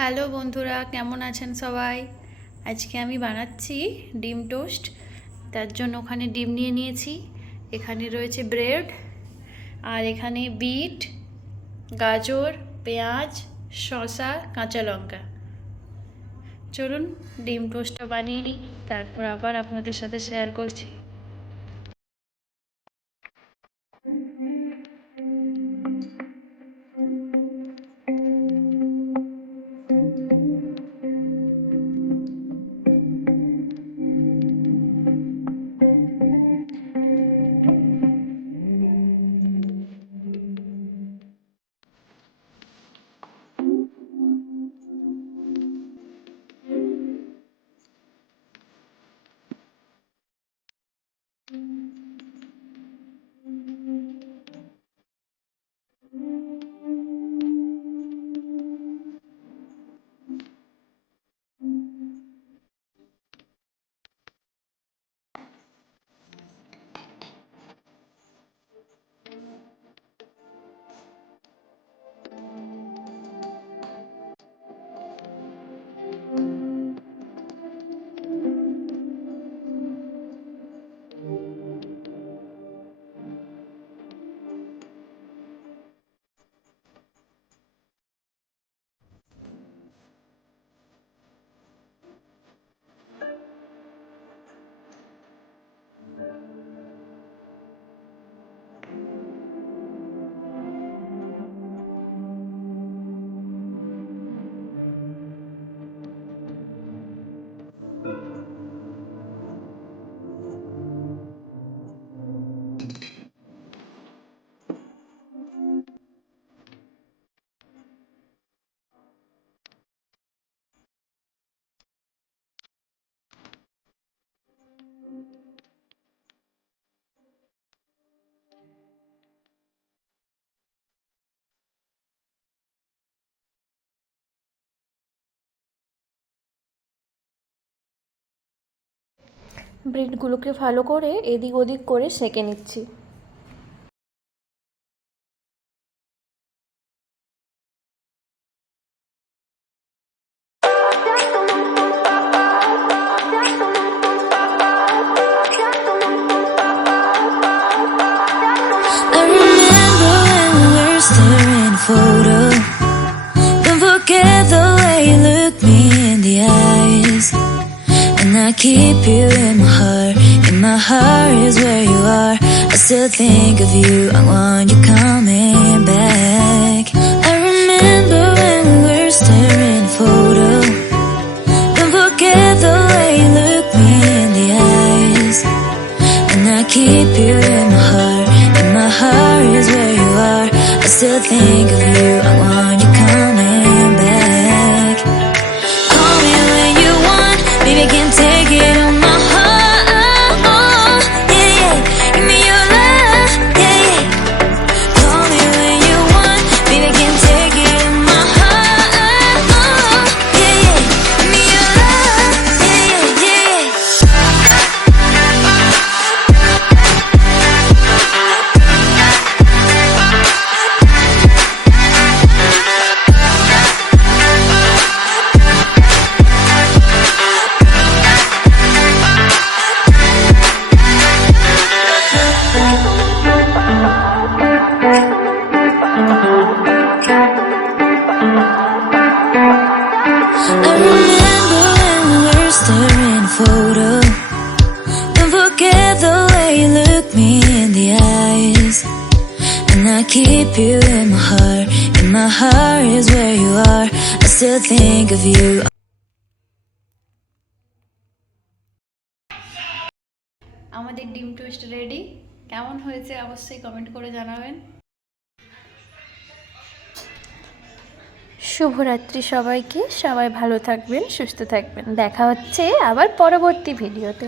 হ্যালো বন্ধুরা, কেমন আছেন সবাই? আজকে আমি বানাচ্ছি ডিম টোস্ট। তার জন্য ওখানে ডিম নিয়ে নিয়েছি, এখানে রয়েছে ব্রেড, আর এখানে বিট, গাজর, পেঁয়াজ, শসা, কাঁচা লঙ্কা। চলুন ডিম টোস্টটা বানিয়ে নিই, তারপর আবার আপনাদের সাথে শেয়ার করছি। ব্রেডগুলোকে ভালো করে এদিক ওদিক করে সেঁকে নিচ্ছি। Photo. Don't forget the way you look me in the eyes. And I keep you in my heart is where you are. I still think of you, I want you coming back. I remember when we were staring photo. Don't forget the way you look me in the eyes. And I keep you in my heart is where you are. I still think of you, I want you coming back. Call me when you want, baby, I can take it on my heart. Yeah, yeah, give me your love, yeah, yeah. Call me when you want, baby, I can take it on my heart. Yeah, yeah, give me your love, yeah, yeah, yeah. I remember when we were staring photo. Don't forget the way you look me in the eyes. And I keep you in my heart is where you are. I still think of you. আমাদের ডিম toast ready. কেমন হয়েছে অবশ্যই কমেন্ট করে জানাবেন। শুভরাত্রি সবাইকে, সবাই ভালো থাকবেন, সুস্থ থাকবেন। দেখা হচ্ছে আবার পরবর্তী ভিডিওতে।